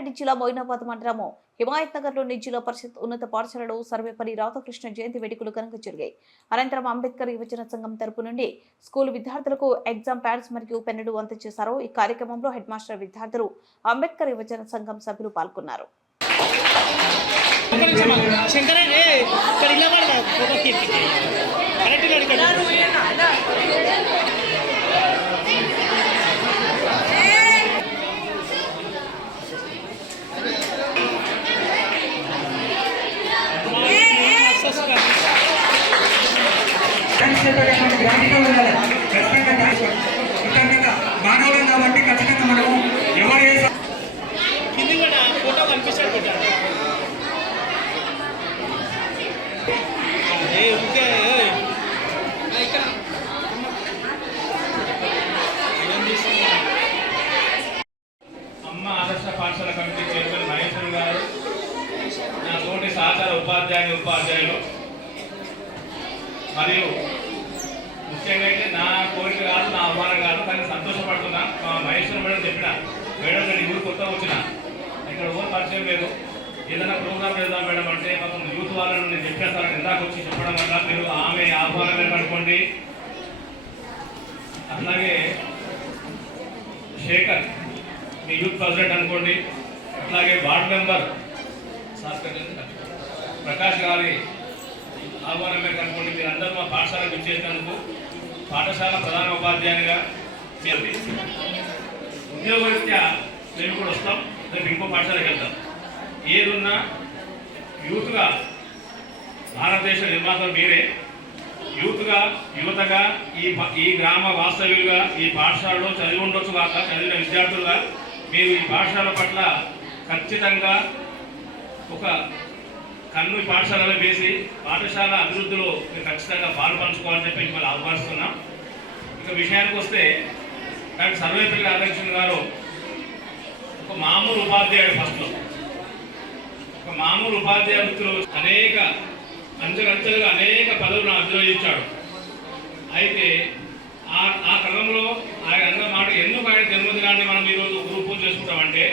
రంగారెడ్డి జిల్లా మోయినాబాద్ మండలము హిమాయత్ నగర్లోని జిల్లా పరిషత్ ఉన్నత పాఠశాలలో సర్వేపల్లి రాధాకృష్ణ జయంతి వేడుకలు ఘనంగా జరిగాయి. అనంతరం అంబేద్కర్ యువజన సంఘం తరపు నుండి స్కూల్ విద్యార్థులకు ఎగ్జామ్ ప్యాడ్స్ మరియు పెన్నులు అందజేశారు. ఈ కార్యక్రమంలో హెడ్ మాస్టర్ విద్యార్థులు అంబేద్కర్ యువజన సంఘం సభ్యులు పాల్గొన్నారు. మానవులు కాబట్టి ఖచ్చితంగా మనము ఎవరు ఫోటో కనిపిస్తాడు అమ్మ ఆదర్శ పాఠశాల కమిటీ చైర్మన్ మహేశ్వర్ గారు, నా తోటి సహకార ఉపాధ్యాయులు మరియు ముఖ్యంగా అయితే నా కోరిక కాదు, నా ఆహ్వానం కాదు, కానీ సంతోషపడుతున్నా. మా మహేశ్వర మేడం చెప్పిన మేడం నేను ఊరు కొత్త వచ్చిన, ఇక్కడ ఊరు పరిచయం లేదు, ఏదైనా ప్రోగ్రామ్ చేద్దాం మేడం అంటే మనం యూత్ వాళ్ళని నేను చెప్పేస్తాను ఇందాక వచ్చి చెప్పడం వల్ల మీరు ఆమె ఆహ్వానం ఏమనుకోండి. అట్లాగే శేఖర్ మీ యూత్ ప్రెసిడెంట్ అనుకోండి, అట్లాగే వార్డు మెంబర్ ప్రకాష్ గారి ఆహ్వానం మేరకు అనుకోండి. మీరందరూ మా పాఠశాలకు ఇచ్చేసినందుకు పాఠశాల ప్రధాన ఉపాధ్యాయునిగా ఉద్యోగరీత్యా మేము కూడా వస్తాం, రేపు ఇంకో పాఠశాలకు వెళ్తాం. ఏదున్నా యూత్గా భారతదేశ నిర్మాతలు మీరే, యూత్గా యువతగా ఈ గ్రామ వాస్తవ్యులుగా ఈ పాఠశాలలో చదివి ఉండొచ్చు కాక చదివిన విద్యార్థులుగా మీరు ఈ పాఠశాల పట్ల ఖచ్చితంగా ఒక కన్ను పాఠశాలలో వేసి పాఠశాల అభివృద్ధిలో మీరు ఖచ్చితంగా పాల్పంచుకోవాలని చెప్పి మిమ్మల్ని ఆహ్వానిస్తున్నాం. ఇక విషయానికి వస్తే డాక్టర్ సర్వేపల్లి రాధాకృష్ణ గారు ఒక మామూలు ఉపాధ్యాయుడు. ఫస్ట్లో ఒక మామూలు ఉపాధ్యాయ వృత్తిలో అనేక అంచెలంచెలుగా అనేక పదవులను అభివృద్ధించాడు. అయితే ఆ క్రమంలో ఆయన అన్న మాట ఎందుకు ఆయన జన్మదినాన్ని మనం ఈరోజు గురు పూజ చేసుకుంటామంటే,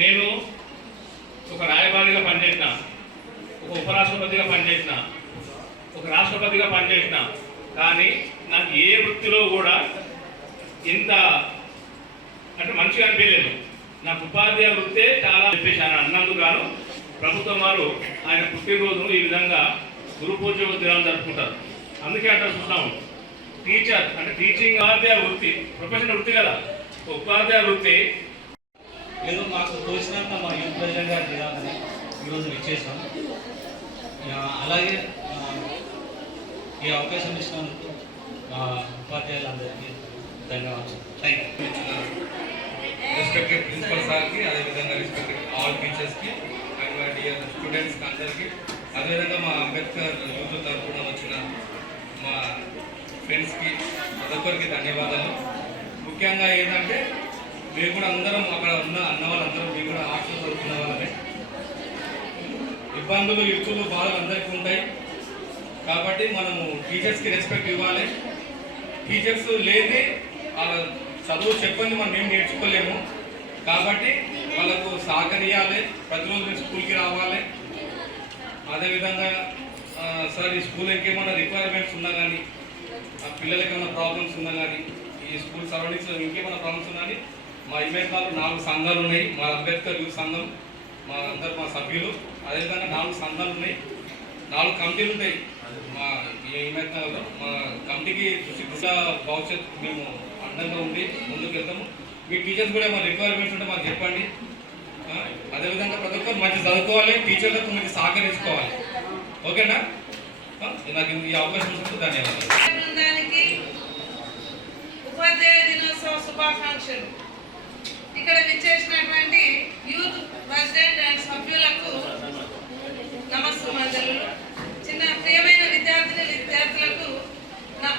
నేను ఒక రాయబారిగా పనిచేసిన, ఒక ఉపరాష్ట్రపతిగా పనిచేసిన, ఒక రాష్ట్రపతిగా పనిచేసిన, కానీ నాకు ఏ వృత్తిలో కూడా ఇంత అంటే మంచిగా అనిపించలేదు. నాకు ఉపాధ్యాయ వృత్తే చాలా చెప్పేశాను అన్నందుకు గాను ప్రభుత్వం వారు ఆయన పుట్టినరోజును ఈ విధంగా గురు పూజ దినాలు జరుపుకుంటారు. అందుకే అంటారు చూస్తాము, టీచర్ అంటే టీచింగ్ ఉపాధ్యాయ వృత్తి ప్రొఫెషనల్ వృత్తి కదా, ఉపాధ్యాయ వృత్తి ఏదో మాకు తోచినంత మా యూత్ ప్రెసిడెంట్ గారు దిగాలని ఈరోజు ఇచ్చేసాం. అలాగే ఈ అవకాశం ఇచ్చినందుకు మా ఉపాధ్యాయులందరికీ ధన్యవాదాలు. Thank you. రెస్పెక్టెడ్ ప్రిన్సిపల్ సార్కి, అదేవిధంగా రెస్పెక్టెడ్ ఆల్ టీచర్స్కి అండ్ మై డియర్ స్టూడెంట్స్కి అందరికీ, అదేవిధంగా మా అంబేద్కర్ యూత్ తరఫున వచ్చిన మా ఫ్రెండ్స్కి ప్రతి ఒక్కరికి ధన్యవాదాలు. ముఖ్యంగా ఏంటంటే మేము కూడా అందరం అక్కడ ఉన్న అన్న వాళ్ళందరం మేము కూడా హాస్టల్ చదువుకున్న వాళ్ళమే. ఇబ్బందులు ఇరుకులు బాధలు అందరికీ ఉంటాయి కాబట్టి మనము టీచర్స్కి రెస్పెక్ట్ ఇవ్వాలి. టీచర్స్ లేని వాళ్ళ చదువు చెప్పండి మనం ఏం నేర్చుకోలేము కాబట్టి వాళ్ళకు సహకరియాలి. ప్రతిరోజు మీరు స్కూల్కి రావాలి. అదేవిధంగా సార్ ఈ స్కూల్ ఇంకేమైనా రిక్వైర్మెంట్స్ ఉన్నా కానీ, పిల్లలకి ఏమైనా ప్రాబ్లమ్స్ ఉన్నా కానీ, ఈ స్కూల్ సరౌండింగ్స్లో ఇంకేమైనా ప్రాబ్లమ్స్ ఉన్నా కానీ, మా ఇమేజ్లో 4 సంఘాలు ఉన్నాయి. మా అంబేద్కర్ యూత్ సంఘం మా అందరు మా సభ్యులు, అదేవిధంగా 4 సంఘాలు ఉన్నాయి, 4 కమిటీలు ఉంటాయి మా ఈ ఇమేజ్లో. మా కమిటీకి దృష్టి భవిష్యత్తు మేము అందంగా ఉండి ముందుకు వెళ్తాము. మీ టీచర్స్ కూడా ఏమైనా రిక్వైర్మెంట్స్ ఉంటే మాకు చెప్పండి. అదేవిధంగా ప్రతి ఒక్కరు మంచి చదువుకోవాలి, టీచర్లకు మంచి సహకరించుకోవాలి. ఓకేనా? నాకు ఈ అవకాశం ఉంటుంది. ధన్యవాదాలు. ఉపాధ్యాయ దినోత్సవ శుభాకాంక్షలు. ఇక్కడ